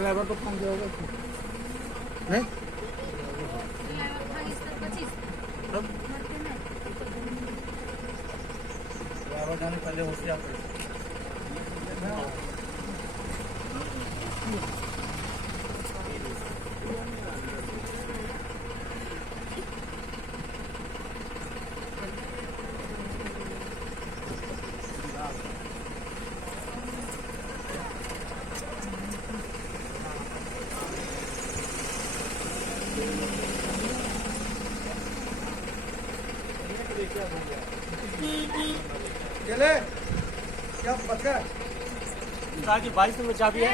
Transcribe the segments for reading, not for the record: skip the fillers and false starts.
driver तो कौन जाओगे नहीं ड्राइवर जाने पहले होशियार चले क्या पक्का की 22 नंबर चाबी है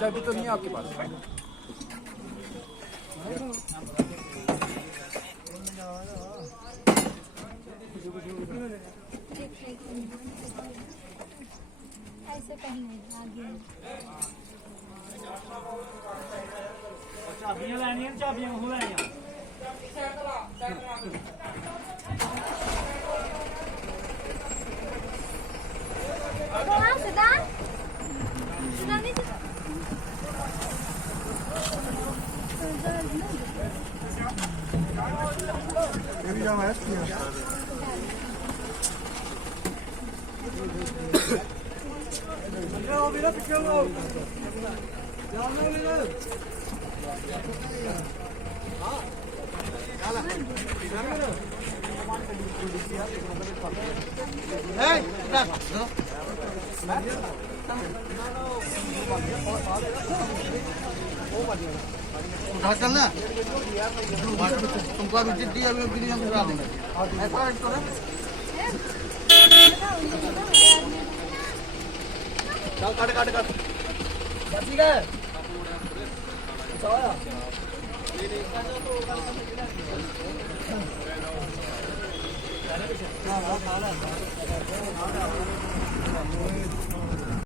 चाबी तो नहीं है आपके पास ऐसे कहीं आगे चाबियां लैनी है चाबियां हो लैनी हाँ सिद्धांत नहीं मेरी जाम है मेरा पिछले लोग जाना मेरा उठा चलना तुमको अभी चिट्ठी अभी गिरी हम करा देंगे ऐसा है तो चल काट काट काट बची गए चला हां हां